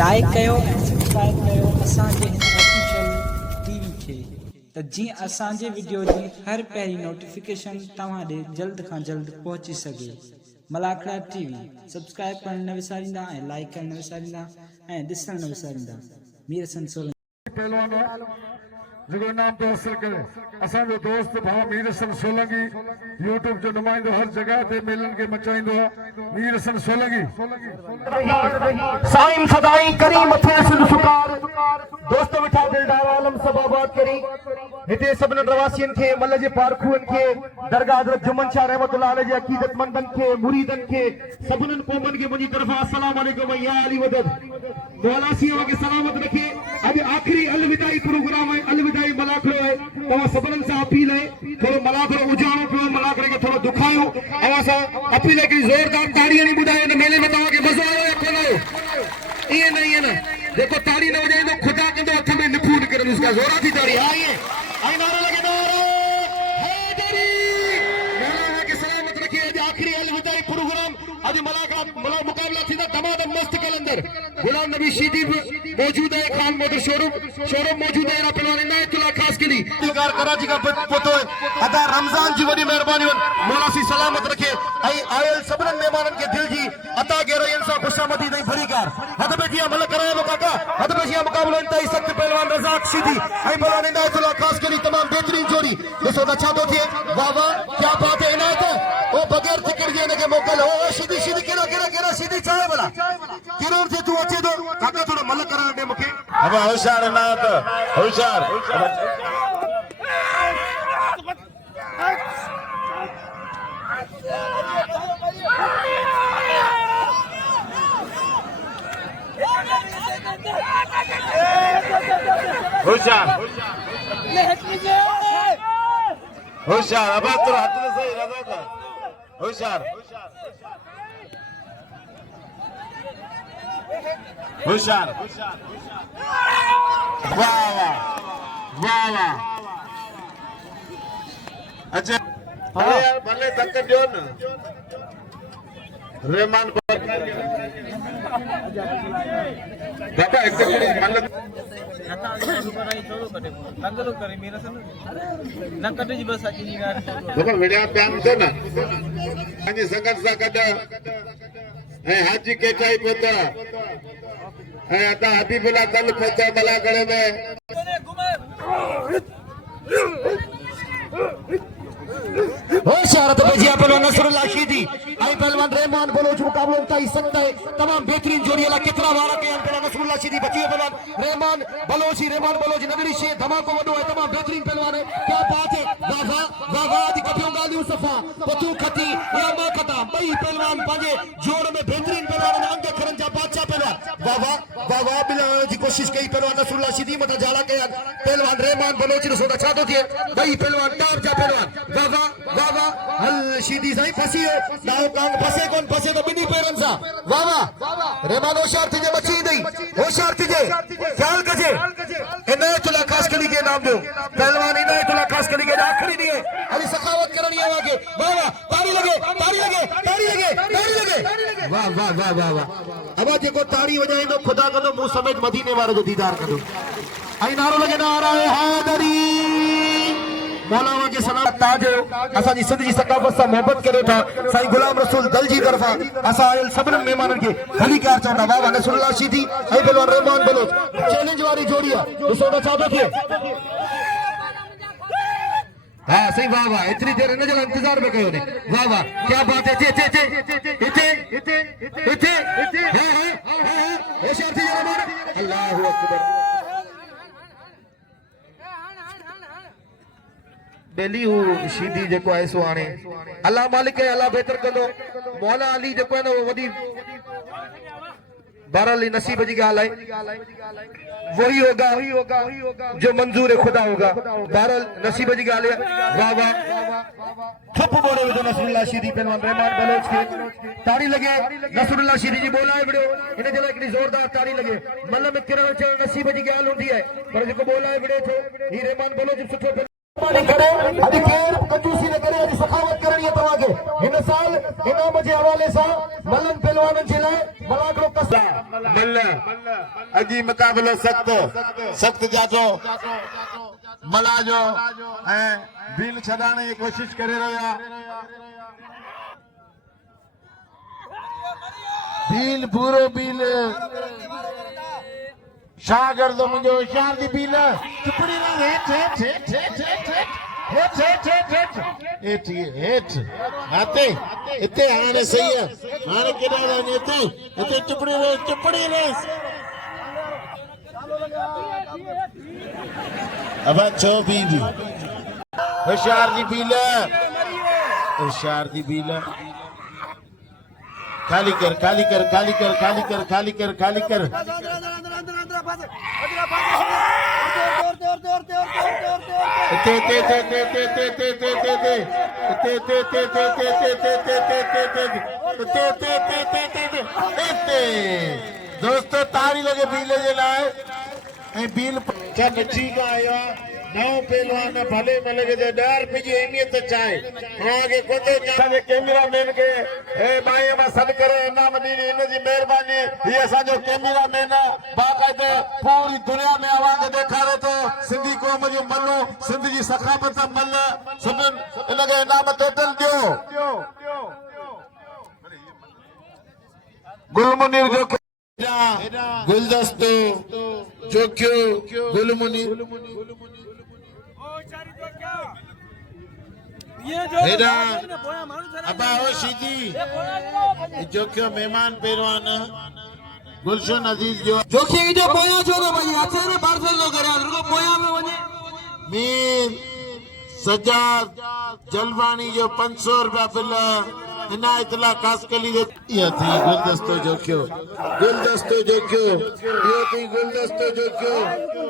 Like कयो ऐं subscribe कयो असांजे हिन ऑफिशियल टीवी खे त जीअं असांजे वीडियो जी हर पहिरीं नोटिफिकेशन तव्हां ॾे जल्द खां जल्द पहुची सघे। मलाखड़ा टीवी सब्सक्राइब करण न विसारींदा ऐं लाइक करण न विसारींदा ऐं ॾिसण न विसारींदा। मीर हसन सोलंकी जो नाम तो हासिल करे असो दोस्त भाउ मीर हसन सोलंकी यूट्यूब जो नुमाइंदो हर जगह ते मेलन के मचाइंदो मीर हसन सोलंकी साईं सदाई करीम थे सुन सुकार दोस्त मिठा दिलदार आलम सब आबाद करी हिते सभिनी प्रवासियन के मल जे पारखुन के दरगाह हज़रत जुमन शाह रहमतुल्लाह अलैहि जे अकीदतमंदन के मुरीदन के सभिनी क़ौमन के मुंहिंजी तरफा अस्सलाम वालेकुम या अली वदद मौला सिया के सलामत रखे। आज आखिरी अलविदाई प्रोग्राम है, अलविदाई मलाखड़ो है। तवा सभिनी से अपील है थोड़ो मलाखड़ो उजाणो पियो, मलाखड़े के थोड़ो दुखायो अवा सा अपील है कि जोरदार ताड़ियां नहीं बुधायो न मेले में तवा के मजो आयो या कोन आयो। ये ना देखो ताड़ी न वजाए तो खुदा कंदो हथ में निफूट करे उसका जोरा थी ताड़ी आइए आई नारा लगे नारा हैदरी मौला के सलामत रखे। आज आखिरी अलविदाई प्रोग्राम आज मलाखड़ा मुकाबला थी दमादम मस्त कलंदर गुलाम नबी शीदी मौजूद है, खान मोटर शोरूम मौजूद है। ना पहलवान इनायतुल्लाह खास के लिए कराची का पोतो अदा रमजान जी वडी मेहरबानी मौला सी सलामत रखे। आई आयल सबरन मेहमानन के दिल जी अता गेरो इंसा खुशामदी नहीं भरी कार हद पे जिया मल करायो काका हद पे जिया मुकाबला इंतई सख्त पहलवान रजाक शीदी आई पहलवान इनायतुल्लाह खास के लिए तमाम बेहतरीन जोड़ी दोस्तों अच्छा तो थे वाह वाह क्या बात है इनायत ओ बगैर टिकट के ने मोकल ओ शीदी केरा शीदी चाहे भला केरो से तू अचे तो काका थोड़ा मल करण दे मुके अब होशियार ना तो होशियार होशियार अब तो हाथ में सही रजा का होशियार वाह वाह वाह अच्छा अरे यार भले धक्का दियो ना रहमान दादा एक सेकंड मान लो देखो वीडियो प्यान दे ना अनि संगत सा कदा ए हाजी के चाय पता ए अता हबीबुल्लाह तल पता बला गले में शहरत बेजिया पहलवान नसरुल्लाह शीदी आई पहलवान रहमान बलोच मुकाबला उताई सकता है तमाम बेहतरीन जोड़ी वाला कितना वारा के पहलवान नसरुल्लाह शीदी बचिए पहलवान रहमान बलोच नगरी से धमाको वडो है तमाम बेहतरीन पहलवान है। क्या बात है वाह वाह दी कपियों गालियों सफा पतू खती या मा खता बई पहलवान पाजे जोड़ में बेहतरीन पहलवान अंग खरन जा बादशाह पहलवान वाह बिलाने की कोशिश कई पहलवान नसरुल्लाह शीदी मता जाला के पहलवान रहमान बलोच ने सोदा छा तो थे बई पहलवान टार जा पहलवान वाह हल शीदी साईं फसी हो दाव कांग फसे कोन फसे तो बिनी पेरन सा वाह रहमान होशियार थी बची दई होशियार थी ख्याल कजे इनायतुल्लाह खास कली के नाम दो पहलवान इनायतुल्लाह खास कली के आखिरी नहीं है अभी सखावत करनी है आगे वाह ताड़ी लगे वाह अब जेको ताड़ी वजाए तो खुदा कदो मुंह समेत मदीने वाले जो दीदार कदो आई नारो लगे नारा हैदरी मौलाना के सलाम ताज असा जी सिंध जी सकाफत से मोहब्बत करे था साईं गुलाम रसूल दल जी तरफा असा आयल सभिनी मेहमानन के भली कार चवंदा वाह नसरुल्लाह शीदी ऐं पहलवान रहमान बलोच चैलेंज वारी जोड़ी आहे ॾिसो त छा थो थिए। हाँ सही वाह इतनी देर इन जो इंतजार में कयो ने वाह क्या बात है इथे होशियार थी रहमान अल्लाहु अकबर बेली हु शीदी जेको है सो आने अल्लाह मालिक है अल्लाह बेहतर कंदो मौला अली जेको है ना वो वडी बहरहाल नसीब जी गाल है वही होगा जो मंजूर है खुदा होगा बहरहाल नसीब जी गाल है वाह चुप बोले तो नसरुल्लाह शीदी पहलवान रहमान बलोच के ताड़ी लगे नसरुल्लाह शीदी जी बोला है वीडियो इने जला एक जोरदार ताड़ी लगे मतलब में किरण नसीब जी गाल होती है पर जो बोला है वीडियो ही रहमान बलोच सुठो करे अॼु केर कंजूसी न करे अॼु सखावत करणी आहे तव्हांखे हिन साल इनाम जे हवाले सां मल्लनि पहलवाननि जे लाइ मलाकड़ो कसला मल्ल अजी मुकाबलो सख्त जाजो मला जो ऐं बील छॾाइण जी कोशिश करे रहिया बील पूरो बील शागिर्द मुंहिंजो होशियार दी बील चुपड़ी न हेठ हाते हिते हाणे सही आहे हाणे केॾा वञे हिते चुपड़ी रे अब छो बील होशियार दी बील खाली कर दोस्तों तारी लगे बीले जे लाए बील नची का आयो नौ पहलवान भले मिले के डर मुझे अहमियत चाहे आगे कोते चाहे कैमरामैन के ए भाई मा सद करे इनाम दी इन जी मेहरबानी ये असा जो कैमरामैन बाकायदे पूरी दुनिया में आवाज देखारे तो सिंधी कौम जो मल्लो सिंध जी सखावत मल्ल सभिन इनके इनाम टोटल दियो गुलमुनीर जो गुलदस्तो जोक्यो गुलमुनीर हेडा अबा हो सीधी जो क्यों मेहमान पहलवान गुलशन अजीज जो जोखी जो पोया छो न भाई अचे ने पार्सल नो करे रुको पोया में वने मीर सजाद जलवानी जो 500 रुपया बिल इना इतला कासकली दे ये थी गुलदस्तो जो क्यों ये थी गुलदस्तो जो क्यों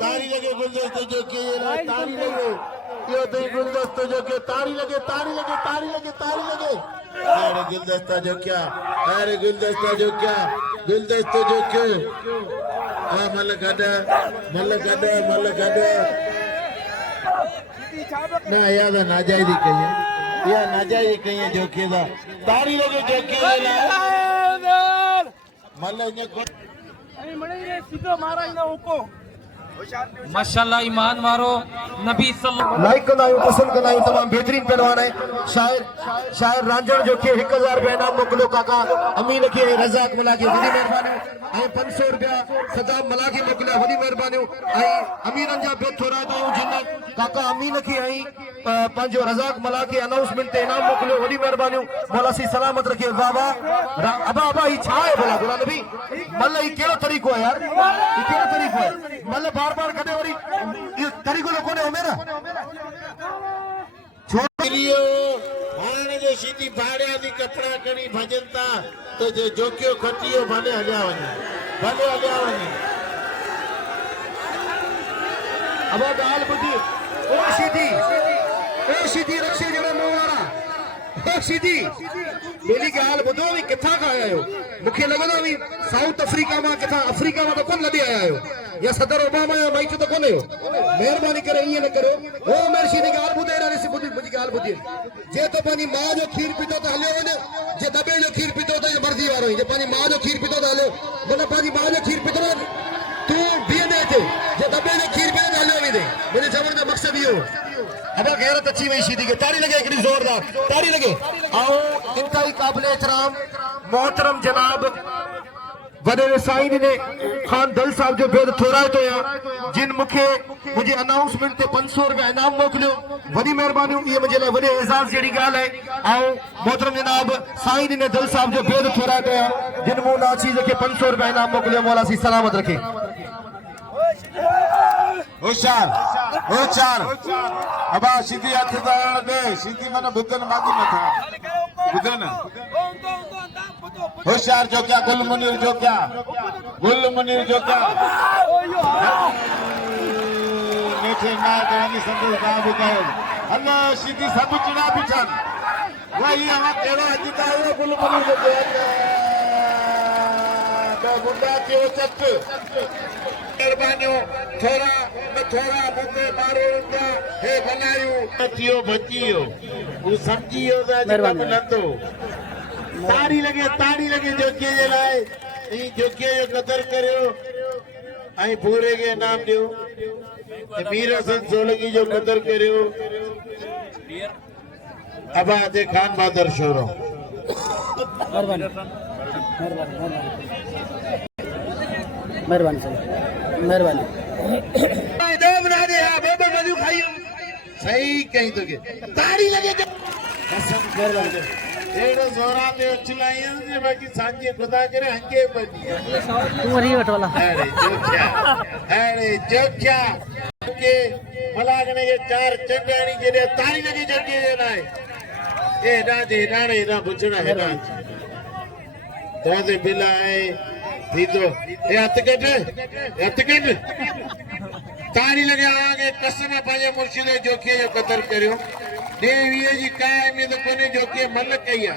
तारी लगे गुलदस्तो जो क्यों तारी लगे यो तो गुलदस्ता जो के तारी लगे अरे गुलदस्ता जो क्या गुलदस्ता जो क्यों हाँ मल गड़ा ना याद नाजायजी कहीं जो के दा तारी लगे जो के मल इने को सीधो मारा इना उको माशाल्लाह ईमान वारो नबी सल्लल्लाहु लाइक कनायो पसंद कनायो तमाम बेहतरीन पहलवान है शायर रांझण जो के 1000 रुपया इनाम मोकलो काका अमीन के रज़ाक मला के वडी मेहरबानी ए 500 रुपया सदाब मला के मोकला वडी मेहरबानी ए अमीरन जा बे थोरा दाऊ जिन काका अमीन के आई पंजो रज़ाक मला के अनाउंसमेंट ते इनाम मोकलो वडी मेहरबानी मौला सी सलामत रखे बाबा अबा ई छा है भला गुलाम नबी मल्ल ई केड़ो तरीको है यार ई केड़ो तरीको है मल्ल बार कदे वरी ये तरीको लो कोने हो मेरा छोड़ियो हाने जो सीधी भाड़िया दी कपड़ा कणी भजनता तो जो जोकियो खटियो भले हलिया वने अब गाल बुधी ओ सीधी रक्षे जड़ा मोवारा ओ सीधी मेरी गाल बुधो भी किथा का आया हो मुखे लगो भी साउथ अफ्रीका में किथा अफ्रीका में तो कोन लदे आया हो या सदर ओबामा या माइट तो कोने हो मेहरबानी करे ये न करो ओ मेरी सीधी गाल बुधे रे सी बुधी मुझी गाल बुधी जे तो पानी मां जो खीर पीतो तो हलियो वने जे दबे जो खीर पीतो तो मर्जी वारो जे पानी मां जो खीर पीतो तो हलियो मतलब पानी मां जो खीर पीतो तू भी दे थे जे दबे जो खीर पीतो तो हलियो नहीं दे मेरे जबर का मकसद ये हो अब गैरत अच्छी वही सीधी के तारी लगे एक जोरदार तारी लगे आओ इंतहाई काबिल एहतराम मोहतरम जनाब वडे साईं ने खान दल साहब जो बेद थोड़ा तो या जिन मुखे मुझे अनाउंसमेंट ते 500 रुपया इनाम मोकलियो वडी मेहरबानी ये मुझे ला वडे एजाज जेडी गाल है आओ मोहतरम जनाब साईं ने दल साहब जो बेद थोड़ा तो या जिन मु ना चीज के 500 रुपया इनाम मोकलियो मौला सी सलामत रखे होशियार अबा सीधी हथ दे सीधी मन बुधन मागी मथा बुधन होशियार जो क्या गुल मुनीर जो क्या मीठे ना कहानी संदेश ना बुधायो अल्लाह सीधी सब चिड़ा बिछन वही हवा केड़ा अजता है गुल मुनीर जो क्या तो गुंडा के चट मेहरबानी थोड़ा न थोड़ा मुते मारो रुपया हे बनायो थियो बचियो वो समझियो दा कम नथो ताड़ी लगे जोकीअ जे लाइ ई जोकीअ जो कदर करियो ऐं पूरे के नाम दियो मीर हसन सोलंकी जो कदर करियो अबा जे खान बहादुर शोरो मेहरबानी सही कहीं तो के ताड़ी लगे कसम कर एड़ो जोरा ते उछलाइयो जे बाकी सांजे खुदा करे हंगे बनी तू वरी वठोला अरे जोख्या के मलागने के चार चंडाणी जे ताड़ी लगे जगे जे नाय ए ना बुझना है ना तो दे बिला है दीदो ए हतकट ताड़ी लगे आगे कसम पाजे मुर्शिद जोखिए जो कदर करियो देवीए जी काय में तो कोने जोखिए मन कइया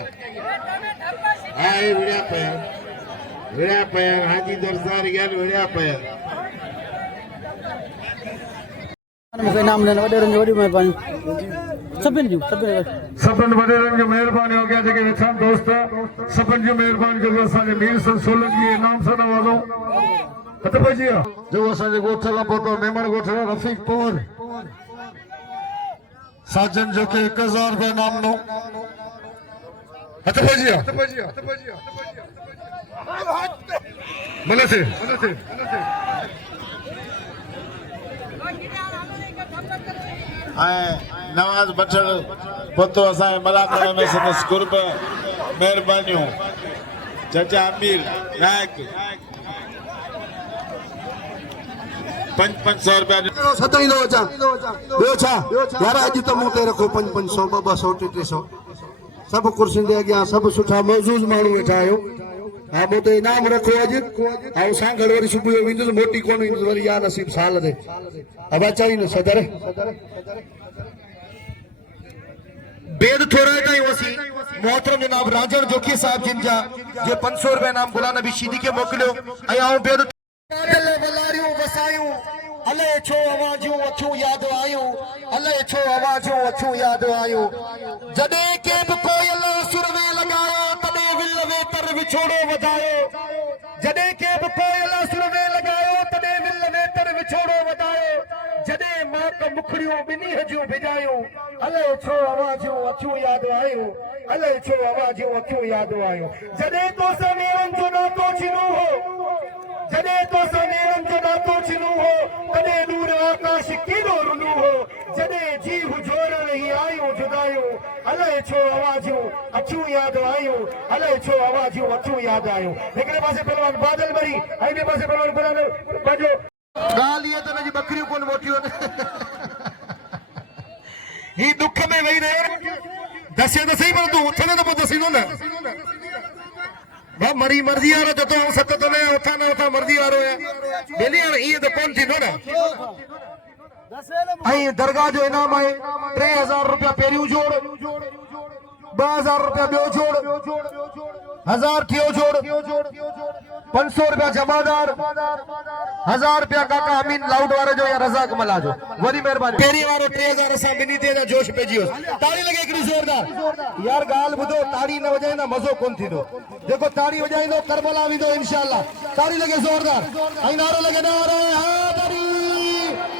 हाय विड़ा पया हाजी दरबार यार विड़ा पया मूंखे इनाम ॾियण वॾे रंग वॾी महिरबानी सभिनि जूं सभिनि वॾे रंग जो महिरबानी हो गया जेके वेठा दोस्त सभिनि जो महिरबानी करियो असांजे मीर सन सोलंकी इनाम सां नवाज़ो हथ पइजी जो असांजे ॻोठ लाइ पहुतो मेमण ॻोठ रफ़ीक पवर साजन जो के 1000 रुपया इनाम नो हथ पइजी भले थे नवाज बठड़ पतो असांजे मलाकड़ में संदसि कुर्ब महिरबानियूं चाचा अमीर नायक 500 रुपया सतई दो अचा ॿियो छा यार अॼु त मूं ते रखो 500 200 300 सभु कुर्सियुनि ते अॻियां सभु सुठा मौजूद माण्हू वेठा आहियो हा मूं ते इनाम रखो अॼु ऐं सां गॾु वरी सुबुह जो वेंदुसि मोटी कोन ईंदुसि वरी या नसीब साल ते अब अचाई न सदर बेद थोड़ा ताई वसी मोहतरम जनाब राजन जोखी साहब जिन जा जे 500 रुपया नाम गुलाम नबी शीदी के मोकलियो ऐं आऊं बेद वलारियूं वसायूं अले छो आवाजूं अखियूं याद आयूं अले छो आवाजूं अखियूं याद आयूं जडे के भी कोई अल्लाह सुर में लगायो तने विल में तर विछोड़ो वधायो जडे के भी कोई अल्लाह सुर में लगायो तने विल में तर विछोड़ो वधायो जडे मां का मुखड़ियों बिनी हजूं भिजायूं अले छो आवाजूं अखियूं याद आयूं अले छो आवाजूं अखियूं याद आयूं जडे तो समीरन जो नातो छिनो हो जडे तो समीरन जो नातो छिनो हो तने नूर आकाश केड़ो रुनु हो जडे जी हुजोर नहीं आयो जुदायो अले छो आवाजूं अखियूं याद आयूं अले छो आवाजूं अखियूं याद आयूं हिकड़े पासे पहलवान बादल मरी ऐं ॿिए पासे पहलवान गुलाम बाजो गाल ये तो जी बकरियों कोन मोटियो ही दुख में वही रहे दसे तो सही पर तू उठने तो दसी नो ना बा मरी मर्जी आ रहा तो सत तो ने उठा ना उठा मर्जी आ रहा है बेली ये तो कोन थी नो ना आई दरगाह जो इनाम है 3000 रुपया पेरियो जोड़ 2000 रुपया बियो जोड़ 1000 थियो जोड़ 500 रुपया जमादार 1000 रुपया काका अमीन लाउड वारे जो या रज़ाक मला जो वरी मेहरबानी पेरी वारो 3000 असा बिनी ते जोश पे जियो ताड़ी लगे एकड़ी जोरदार यार गाल बुधो ताड़ी न वजाई ना मजो कोन थीदो देखो ताड़ी वजाई दो करबला विदो इंशाल्लाह ताड़ी लगे जोरदार आई नारो लगे नारो हैदरी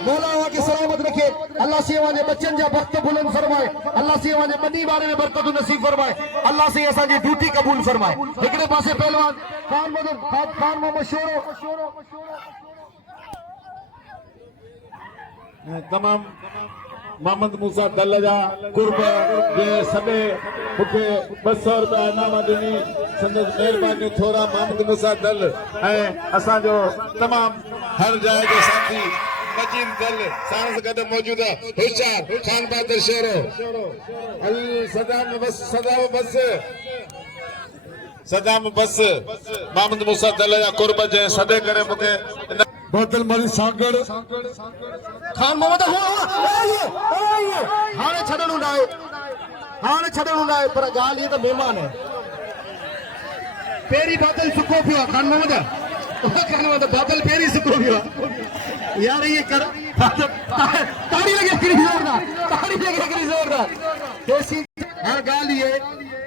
मौला के सलामत रखे अल्लाह से वाले बच्चन जा वक्त बुलंद फरमाए अल्लाह से वाले मनी बारे में बरकत नसीब फरमाए अल्लाह से असा जी ड्यूटी कबूल फरमाए एकड़े पासे पहलवान खान मोहम्मद शोरो तमाम मोहम्मद मूसा दल जा कुर्ब जे सभे मुखे 200 रुपया इनाम ॾिनी संदसि महिरबानी थोरा मोहम्मद मूसा दल ऐं असांजो तमाम हर जाइ जो साथी नजीम दल साण सां गॾु मौजूद आहे होशियार खान बहादुर शेरो अल सदाम बस मोहम्मद मूसा दल जा कुर्ब जे सदे करे मुखे बादल मरी सागर खान मोहम्मद हाणे छॾणो न आहे पर ॻाल्हि ये तो मेहमान है पेरी बादल सुको पियो खान मोहम्मद बादल पेरी सुको पियो यार ये कर ताड़ी लगे हिकिड़ी ज़ोरदार, ताड़ी लगे हिकिड़ी ज़ोरदार। देसी हर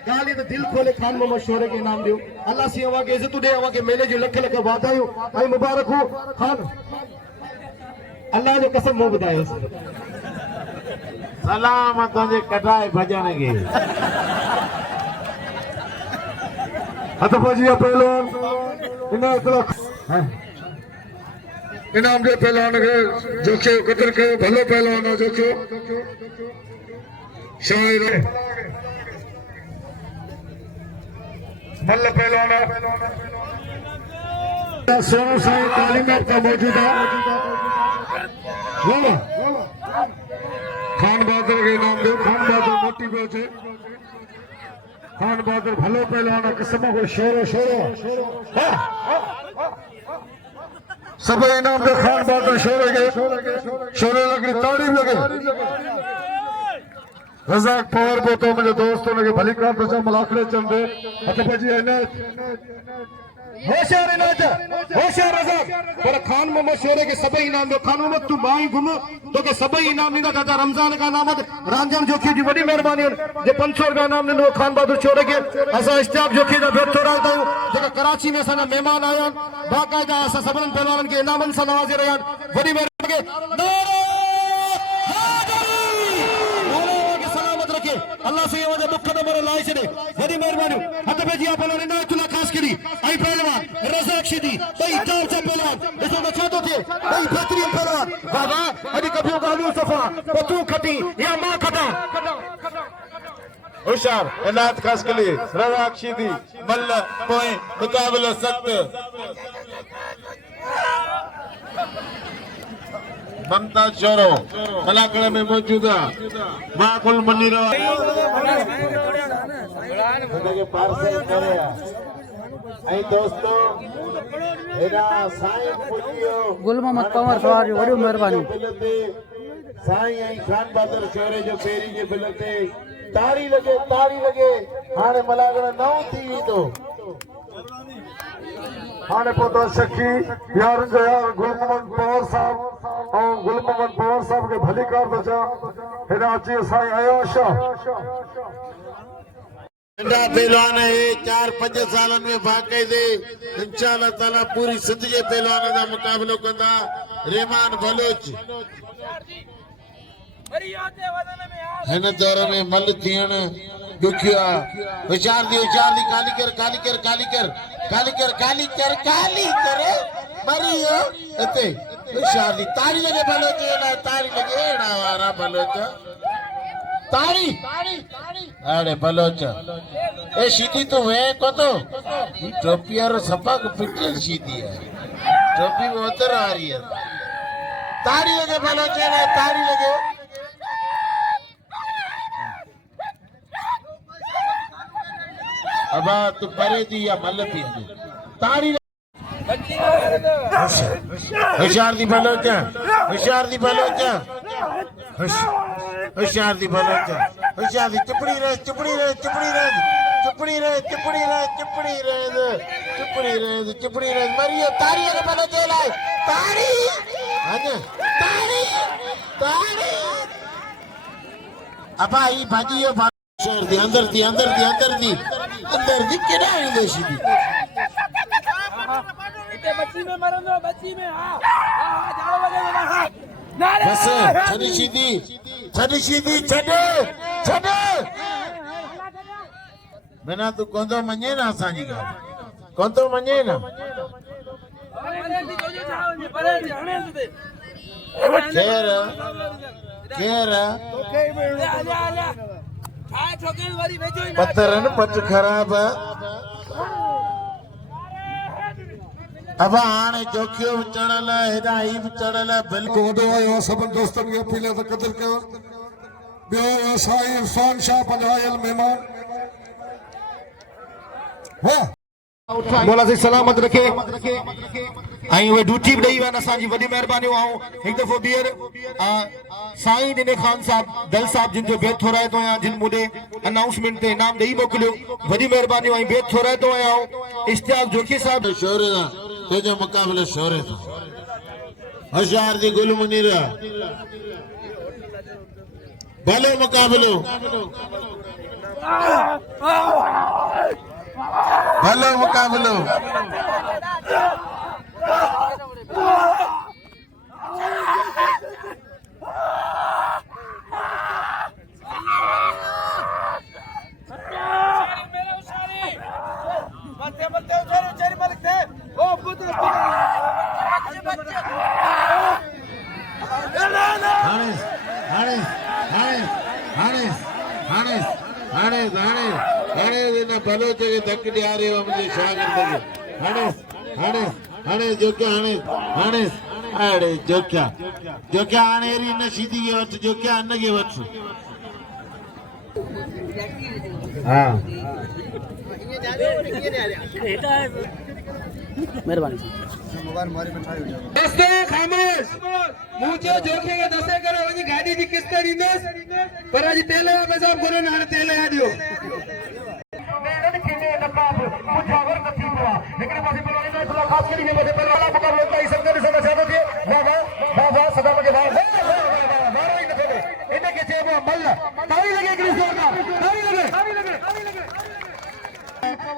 गाली तो दिल खोले खान मोहम्मद शोरे के नाम दियो। अल्लाह सी अवा के इज्जत दे, अवा के मेले जो लख लख वाधायो ऐं मुबारक हो खान। अल्लाह जो कसम मुंह ॿुधायो सलाम तुझे कटाए भजन के हथ भजिया पहलवान इनाम दे पहलवान के जोखे कदर के भले पहलवान हो जोखे शायर मल्ल पहलवान सोनू साईं तालीम का मौजूद है खान बहादुर के नाम दे। खान बहादुर मोटी पहुंचे, खान बहादुर भलो पहलवान किस्म को शेरो सब इनाम दे। खान बहादुर शोरे के शोरे लगी ताड़ी लगे रजाक पवार बोतो मुझे दोस्तों ने भली कार तो मलाखड़े चंदे हथ भजी होशियार इनाज होशियार रज़ाक पर खान मोहम्मद शोरे के सभी इनाम दो। खान मोहम्मद तू बाई घुम तो के सभी इनाम नींदा दादा रमजान का नाम रांझम जोखी जी बड़ी मेहरबानी जे 500 रुपया इनाम नींदो खान बहादुर शोरे के। असा इश्तियाक जोखी दा भेट थोड़ा दायो जेका कराची में असा मेहमान आया बाकायदा असा सबन पहलवान के इनामन सा नवाजे रहा बड़ी मेहरबानी के। नारे अल्लाह से वजह मुख नंबर लाइ छे बड़ी मेहरबानी हथ पे जी पहलवान इनायतुल्लाह खास करी आई पहलवान रज़ाक शिदी भाई टॉप से पहलवान इसो न छो तो थे भाई बेहतरीन पहलवान वाह वाह अडी कभियो गालू सफा पतू खटी या मां खटा होशियार इनायत खास के लिए रज़ाक शीदी मल्ल पोए मुकाबला सख्त ममता शोरो कलाकड़ा में मौजूदा माकुल मनीरो पार्सल करे आई दोस्तों एरा साईं पुजियो गुल मोहम्मद पवार सवार वड़ी मेहरबानी साईं आई खान बहादुर शोरे जो पेरी जे बिलते ताड़ी लगे हाने मलागड़ा नौ थी तो हाने पोतो सखी यार जो यार गुल मोहम्मद पवार साहब और गुल मोहम्मद पवार साहब के भली कार तो जा हेरा अची साईं आयो शाह नंढा पहलवान है 4-5 सालन में बाकायदे इंशाअल्लाह ताला पूरी सिंध जे पहलवान का मुकाबलो कंदा रहमान बलोच हिन दौर में मल थियण दुखिया होशियार दी काली कर मरियो इते होशियार दी ताड़ी लगे बलोच ताड़ी लगे एड़ा वारा बलोच ताड़ी अरे बलोच ए सीधी तो है को तो टोपी और सपा को पिटल सीधी है टोपी में उतर आ रही है ताड़ी लगे बलोच ताड़ी लगे अब तू परे दी या मल पी ताड़ी होशियार दी बलोच होशियार दी बलोच होशियार दी बलोच होशियार दी चुपड़ी रहे मरियो ताड़ी लगे बलोच लाए ताड़ी अब आई भाजियो अंदर दी केड़ा ईंदो सीधी बच्ची में मरंदो बच्ची में हां जाओ वगे ना बस छड़ी सीधी छड़ बिना तू कोंदो मने ना असांजी ॻाल्हि कोंदो मने ना पत्थर पट खराब अब हाणे जोखियो चढ़ल हेॾा ही बि चढ़ल बिल्कुलु वॾो आयो सभिनि दोस्तनि खे अपील त क़दुरु कयो ॿियो साईं इरफान शाह पंहिंजा आयल महिमान मौला से सलामत रखे आई वे ड्यूटी भी ॾेई वञनि असांजी वॾी महिरबानी ऐं हिकु दफ़ो ॿीहर साईं दिने खान साहब दल साहब जिन जो बेत थोराए थो आहियां जिन मुझे अनाउंसमेंट ते इनाम ॾेई मोकिलियो वॾी महिरबानी ऐं बेत थोराए थो आहियां इश्तियाक जोखी साहब शोरे दा तुंहिंजो मुक़ाबिलो शोरे सां होशियार दी गुल मुनीर भलो मुकाबलो भलो मुकाबलो भलो जगह धक ॾिया रहियो मुंहिंजे शागिर्द खे हाणे जोकिया अड़े जोकिया हाणे अहिड़ी नशीदी खे वठ जोकिया अन खे वठ मेहरबानी दोस्तों खामोश मुझे जोखे के दसे करो वही गाड़ी जी किस तरह इंदस पर आज तेल है मैं सब करो ना तेल है दियो मेरन खेने नकाब मुझावर नथी पवा लेकिन पासे पर वाले ने खास करी में पासे पर वाला मुकाबला होता है संगर से चाहते थे वाह सदा मुझे वाह मारो ही नथे इन्हें के जेबो मल्ल ताली लगे कि जोरदार ताली लगे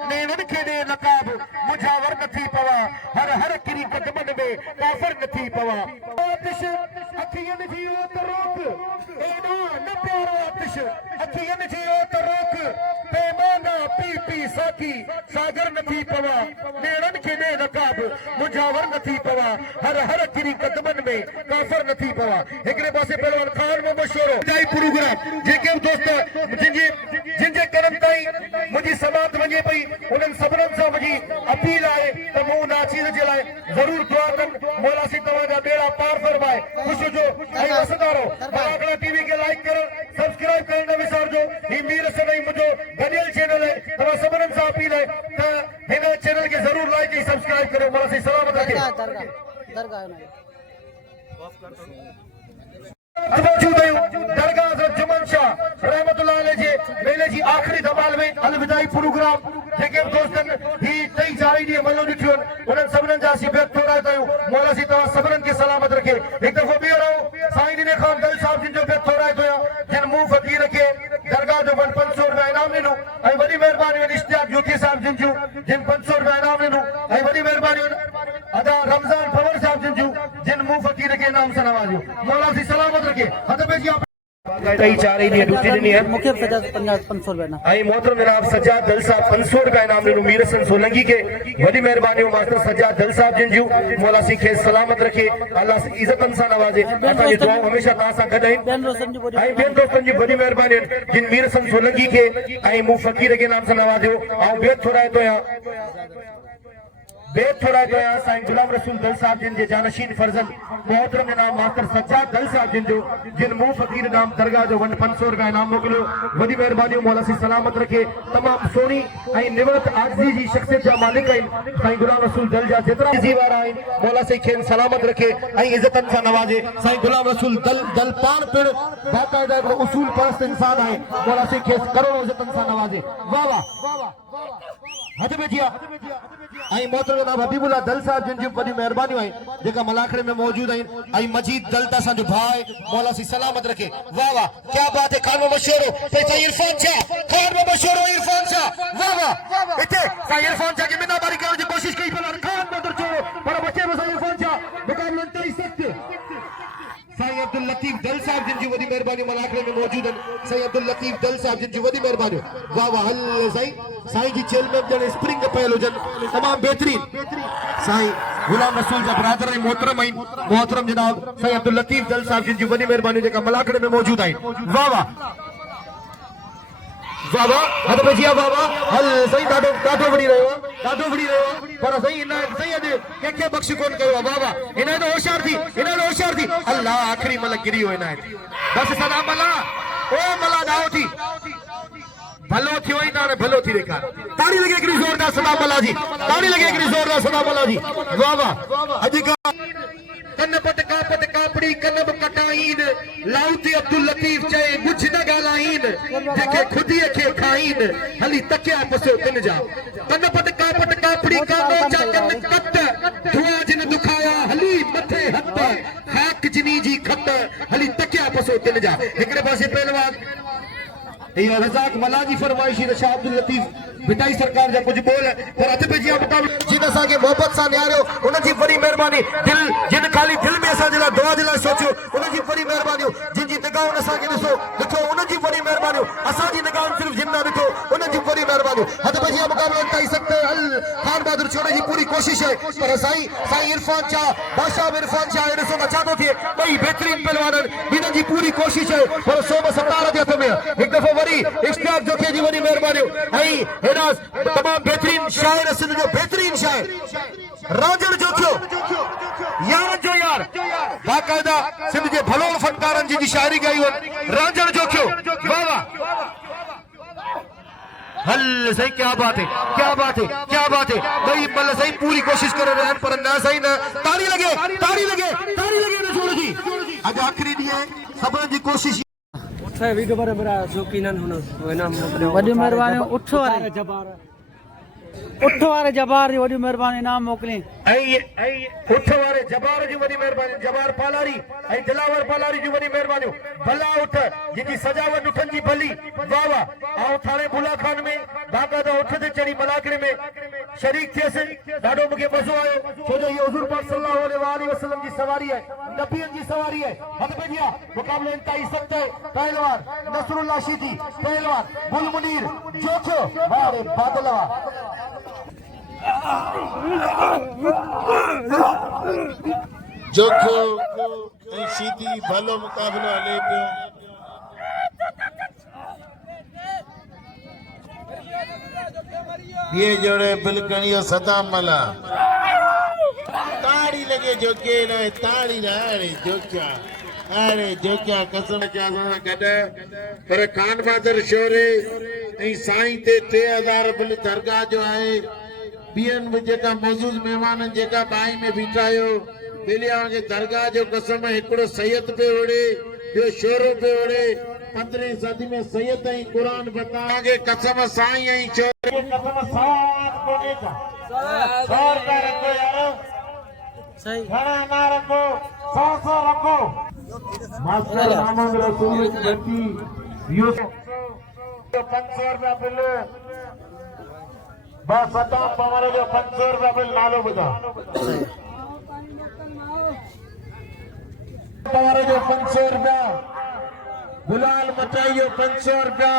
मेरन खेने नकाब मुझावर नथी पवा हर किरी कदमन में काफर नथी पवा आतिश अखियन जी ओ त रोक एडो न प्यारो आतिश अखियन जी ओ त रोक पैमाना पी साथी सागर नथी पवा मेरन खेने नकाब मुझावर नथी पवा हर किरी कदमन में काफर नथी पवा एकरे पासे पहलवान खान मोहम्मद शोरो जाई प्रोग्राम जेके दोस्त जिनजे करम ताई मुझी समात वञे पई उन्हनि सभिनीनि सां मुंहिंजी अपील आहे त मूं नाचीज़ जे लाइ ज़रूर दुआ कनि मौला सी तव्हांजा बेड़ा पार फरमाए ख़ुशि जो ऐं वसंदा रहो मलाकड़ा टीवी खे लाइक करो सब्सक्राइब करणु न विसारजो ही मीर सदाई मुंहिंजो गॾियल चैनल आहे तव्हां सभिनीनि सां अपील आहे त हिन चैनल खे ज़रूर लाइक ऐं सब्सक्राइब करियो मौला सी सलामत रखे दरगाह हज़रत जुमन शाह रहमतुल्लाह अलैह जे मेले जी आखिरी धमाल में अलविदाई प्रोग्राम जेके दोस्तन ही 23-4 ॾींहं मल्लो ॾिठियूं उन्हनि सभिनीनि जा असीं बेहद थोरा कयूं मौला सी तव्हां सभिनीनि खे सलामत रखे हिकु दफ़ो ॿियो रहो साईं दिने खान दल साहिब जिन जो बेहद थोरा कया जिन मूं फ़क़ीर खे दरगाह जो 500 रुपया इनाम ॾिनो ऐं वॾी महिरबानी आहिनि इश्तियाक ज्योति साहिब जिन जूं जिन 500 रुपया इनाम ॾिनो ऐं वॾी महिरबानी आहिनि अदा रमज़ान फवर साहिब जिन जूं जिन मूं फ़क़ीर खे इनाम सां नवाज़ियो मौला सी सलामत रखे हथ पे जी कई चार ही ड्यूटी देनी है मुख्य 500 रुपया ना आई मोहतरम जनाब सज्जाद दल साहब 500 रुपया इनाम ॾिनो मीर हसन सोलंकी के वॾी महिरबानी मास्टर सज्जाद दल साहब जिन जूं मौला सी खे सलामत रखे अल्लाह इज़तन सां नवाज़े असांजी दुआऊं हमेशा तव्हां सां गॾु आहिनि ऐं ॿियनि दोस्तनि जी वॾी महिरबानी जिन मीर हसन सोलंकी के ऐं मूं फ़क़ीर के नाम सां नवाज़ियो ऐं ॿियो थोराए तो बेथोड़ा गया साईं गुलाम रसूल दल साहब जिन जे जानशीन फर्जंद मोहतरम जनाब मास्टर सज्जाद दल साहब जिन जो जिन मुंह फकीर नाम दरगाह जो 500 रुपया इनाम मोकिलियो वॾी महिरबानी मौला सी सलामत रखे तमामु सोनी ऐं निवृत आज़ी जी शख़्सियत जा मालिक आहिनि साईं गुलाम रसूल दल जा जेतिरा जी वारा आहिनि मौला सी खेनि सलामत रखे ऐं इज़तनि सां नवाज़े साईं गुलाम रसूल दल पाण पिणु बाक़ाइदा हिकिड़ो उसूल परस्त इंसान आहे मौला सी खेसि करोड़ो इज़तनि सां नवाज़े वाह वाह हथ में जिया आई मोहतरम जनाब हबीबुल्लाह दल साहब जिन जूं वॾी महिरबानियूं आहिनि जेका मलाखड़े में मौजूद आहिनि ऐं मजीद दल त असांजो भाउ आहे मौला सी सलामत रखे वाह क्या बात है खान मोहम्मद शेरो साईं इरफान शाह खान मोहम्मद शेरो इरफान शाह वाह हिते साईं इरफान शाह खे मिनाबारी करण जी कोशिश कई पर खान मोहम्मद शेरो पर बचे में साईं इरफान शाह मुकाबलो तई सख्त साईं अब्दुल लतीफ दल साहब जिन जी वॾी महिरबानी मलाखड़े में मौजूद आहिनि साईं अब्दुल लतीफ दल साहब जिन जी वॾी महिरबानी वाह हल साईं जी चेल में ॼण स्प्रिंग पयल हुजनि तमामु बहितरीन साईं गुलाम रसूल जा ब्रादर ऐं मोहतरम आहिनि मोहतरम जनाब साईं अब्दुल लतीफ दल साहब जिन जी वॾी महिरबानी जेका मलाखड़े में मौजूद आहिनि वाह हथ पे जिया वाह हल सही ॾाढो वड़ी रहियो पर सही सही अॼु कंहिंखे बख़्श कोन कयो वाह इनायत होशियार थी अल्लाह आख़िरी मल गिरी हो इनायत बस सदा मला ओ मला दाओ थी भलो थियो ई ना भलो थी ॾेखार ताड़ी लगे हिकिड़ी ज़ोरदार सदा मला जी ताड़ी लगे हिकिड़ी ज़ोरदार सदा मला जी वाह अॼु कन पट कापड़ी कनब कटाइन लाउती अब्दुल लतीफ चए कुछ न गालाइन जेके खुदी के खाइन हली तकिया पसो तिन जा कन पट कापड़ी कानो जा कन कट धुआ जिन दुखाया हली मथे हथ 3 जा हिकड़े पासे पहलवान ये रज़ाक मला जी फरमाइशी त शाह अब्दुल लतीफ बिटाई सरकार जा कुछ बोल पर अथ पे जी मुताबिक जिन असा के मोहब्बत सा न्यारो उन जी बड़ी मेहरबानी दिल जिन खाली दिल में असा जला दुआ जला सोचो उन जी बड़ी मेहरबानी जिन जी निगाह असा के देखो उन जी बड़ी मेहरबानी असा जी निगाह सिर्फ जिन्ना देखो उन जी बड़ी मेहरबानी हद पे जी मुकाबला तय सकते अल खान बहादुर छोड़े जी पूरी कोशिश है पर साईं इरफान शाह बादशाह इरफान शाह इन सो चाहतो थे कई बेहतरीन पहलवान इन जी पूरी कोशिश है पर 117 के हथ में एक दफो वरी इश्तियाक जोखे जी वरी मेहरबानी आई हेनास तमाम बेहतरीन शायर सिंध जो बेहतरीन शायर राजन जोखियो यार जो यार बाकायदा सिंध जे भलोल फनकारन जी शायरी गाई राजन जोखियो वाह वाह हल सही क्या बात है क्या बात है क्या बात है भाई मल सही पूरी कोशिश कर रहे हैं पर ना सही ना ताली लगे ना छोड़ जी आज आखिरी दी है सब जी कोशिश वीडियो बराबर जोकी नन हुन नाम वडी मेहरबानी उठो वारे जबार जी वडी मेहरबानी नाम मोकली उठ वारे जबार जी वडी मेहरबानी जबार पालारी ऐं दिलावर पालारी जी वडी मेहरबानी भला उठ जिकी सजावट उठन जी भली वाह वाह आओ थाने बुला खान में बाकायदा उठ ते चढ़ी मलाकड़े में शरीक थियस ॾाढो मूंखे मज़ो आयो छो जो ये हुजूर पाक सल्लल्लाहु अलैहि वसल्लम जी सवारी है नबियन जी सवारी है हद पे दिया मुकाबले इंतहाई सख्त है पहलवान नसरुल्लाह शीदी पहलवान बुल मुनीर जोखो वारे बादलवा जोखो ऐं शीदी भलो मुकाबलो हले पियो ये जोड़े बिलकणियो सदाम मला ताड़ी लगे जोके न ताड़ी न अरे जोकिया कसम क्या गड पर खान बहादुर शोरे ऐं साईं ते 3000 बिल दरगाह जो आहे बियन भी जेका मौजूद मेहमान जेका बाई में बीठा आयो बेलिया के दरगाह जो कसम हिकड़ो सैयद पे ओड़े जो शोरो पे ओड़े 15वीं सदी में सैयद ऐं कुरान बता के कसम साईं ऐं शोरे कसम साथ कोने का सौर का रखो यार सही घणा ना रखो 100 रखो मास्टर मोहम्मद रसूल जती यूसुफ 500 रुपया बिल बस सदा पवार जो 500 रुपया बिल नालो बुधा पवार जो 500 रुपया गुलाल मचाई जो 500 रुपया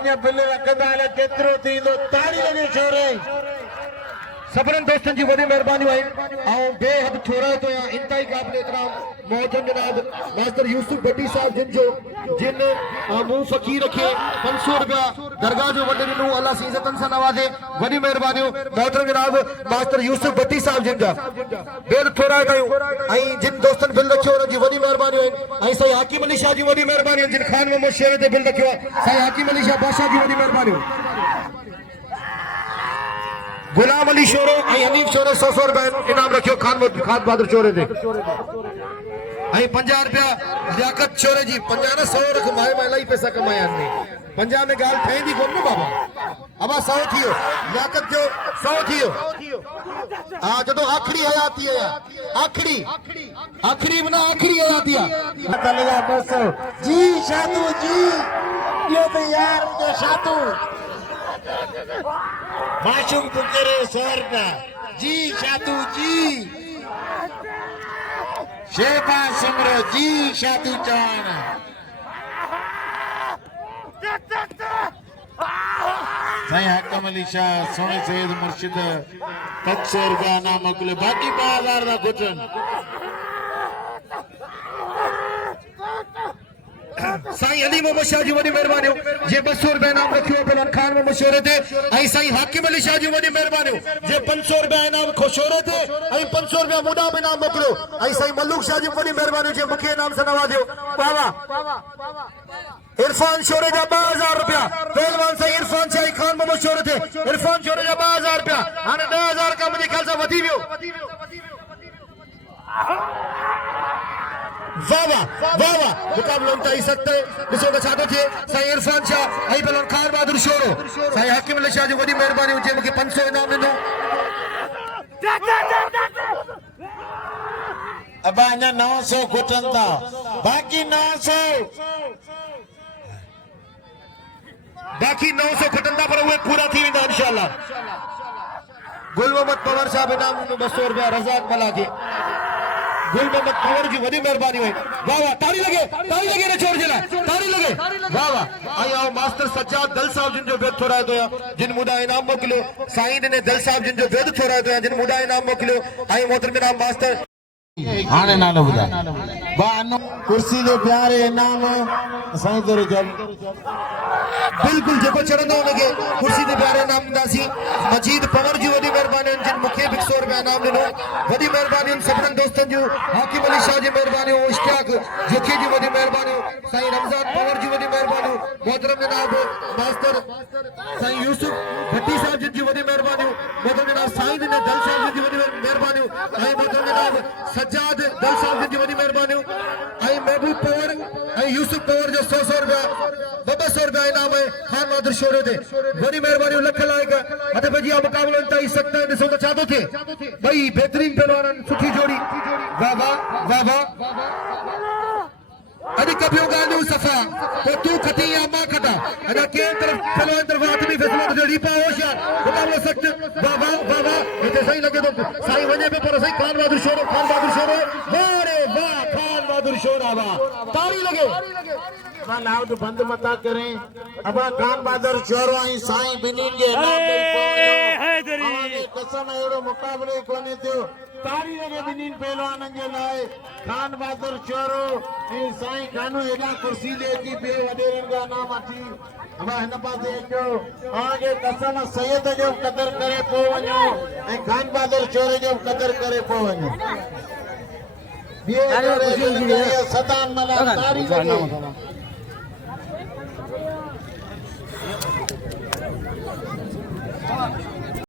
इन बिल रखंदा हले केतिरो थींदो ताड़ी लगे छोरे सबरन दोस्तन जी वडी मेहरबानी आहिनि बेहद छोरा तो इंतहाई क़ाबिल एहतराम मोहतरम जनाब मास्टर यूसुफ भट्टी साहब जिन मुंह फकीर खे 500 रुपया दरगाह जो वॾे ॾिनो अल्लाह सी इज़तन सां नवाज़े वडी मेहरबानी मोहतरम जनाब मास्टर यूसुफ भट्टी साहब जिन जा बेहद छोरा कयूं ऐं जिन दोस्तन बिल रखियो उन जी वडी मेहरबानी आहिनि ऐं साईं हाकिम अली शाह जी वडी मेहरबानी जिन खान मोहम्मद शेर ते बिल रखियो साईं हाकिम अली शाह बादशाह जी वडी मेहरबानी गुलाम अली शोरो हनीफ शोरे 100 रुपया इनाम रखियो खान बहादुर शोरे ते 50 रुपया लियाकत शोरे जी 50 न 100 रख माए में इलाही पैसा कमाया ने 50 में गाल ठहंदी कोन न बाबा अब 100 थियो लियाकत जो 100 थियो हां जदो आखिरी हयाती है आखिरी बना आखिरी हयाती है चलेगा 200 जी शातू जी ये तो यार मुझे शातू माशूम पुकारे 100 रुपया जी शातू जी शेबा सिमरो जी शातू चौहान साईं हाकिम अली शाह सोने सैयद मुर्शिद 500 रुपया ना मोकिले बाक़ी 5000 ना घुटन साईं अली मोहम्मद शाह जी वडी मेहरबानी जे 200 रुपया इनाम रखियो बिलाल खान मोहम्मद शोरे ते ऐं साईं हाकिम अली शाह जी वडी मेहरबानी जे 500 रुपया इनाम खोशोरे ते ऐं 500 रुपया मुडा में इनाम मोकिलियो ऐं साईं मलूक शाह जी वडी मेहरबानी जे मूंखे इनाम सां नवाज़ियो वाह इरफान शोरे जा 2000 रुपया पहलवान साईं इरफान शाह खान मोहम्मद शोरे ते इरफान शोरे जा 2000 रुपया हाणे 10000 का मुंहिंजे ख्याल सां वधी वियो वाह मुकाबलो इंतहाई सख्त है ॾिसो त छा थो थिए साईं इरफान शाह ऐं पहलवान खान बहादुर शोरो साईं हाकिम अली शाह जी वॾी महिरबानी हुजे मूंखे 500 इनाम ॾिनो अब अञा 900 घुटनि था बाक़ी 900 खटंदा पर उहे पूरा थी वेंदा इंशाअल्लाह। गुल मोहम्मद पवार साहब इनाम में 200 रुपया रज़ाक मला के गुल मोहम्मद पवार जी वॾी महिरबानी हुई। वाह वाह ताड़ी लगे न छोड़ जे लाइ ताड़ी लगे वाह वाह। आई आओ मास्टर सज्जाद दल साहब जिन जो बेद थोराए तो जिन मुदा इनाम मोकिलियो साईं ने दल साहब जिन जो बेद थोराए तो जिन मुदा इनाम मोकिलियो। आई मोहतरम इनाम मास्टर हाणे नालो ॿुधाए कुर्सी जे प्यारे इनाम साईं तेरे जल बिल्कुल जेको चढ़ंदो हुनखे कुर्सी ते प्यारे इनाम ॾींदासीं। मजीद पवर जी वॾी महिरबानी जिन मूंखे बि 100 रुपया इनाम ॾिनो। वॾी महिरबानी सभिनीनि दोस्तनि जूं हाकिम अली शाह जी महिरबानी इश्तियाक जोखी जी वॾी महिरबानी साईं रमज़ान पवर जी वॾी महिरबानी मोहतरम जनाब मास्टर साईं यूसुफ भट्टी साहब जिन जी वॾी महिरबानी मोहतरम जनाब साईं दल साहब जी वॾी महिरबानी ऐं मोहतरम जनाब सज्जाद दल साहब जी वॾी महिरबानी ऐं महबूब पवर ऐं यूसुफ पवर जो 100 रुपया 200 रुपया इनाम है खान बहादुर शोरे ते वॾी महिरबानी लख लाइक हथ भजी मुक़ाबलो इंतहाई सख्त है। ॾिसो त छा थो थिए भई बेहतरीन पहलवान सुठी जोड़ी वाह वाह वाह वाह। अॼु कबियो ॻाल्हियूं सफ़ा पोइ तूं खटी या मां खटा अञा कंहिं तरफ़ पहलवान तरफ़ हथ बि फैसलो जो रीपा होशियार मुक़ाबलो सख्त वाह वाह वाह वाह। हिते सही लॻे थो साईं वञे पियो पर सही खान बहादुर शोरो वाह रे वाह खान बहादुर शोरा वाह ताड़ी लगे लाउड बंद मता करें। अब खान बहादुर चोरो आई साईं बिन्हिनि जे इनाम ॾेई कसम अहिड़ो मुक़ाबलो कोन्हे थियो। ताड़ी लगे बिन्हिनि पहलवाननि जे लाइ खान बहादुर चोरो ऐं साईं कानू हेॾा कुर्सी ॾे की ॿिए वॾेरनि जा नाम अची अब हिन पासे अचो तव्हांखे कसम सैयद जो क़दर करे पोइ वञो ऐं खान बहादुर चोरे जो क़दर करे पोइ वञो। ॿिए सदान मला ताड़ी लगे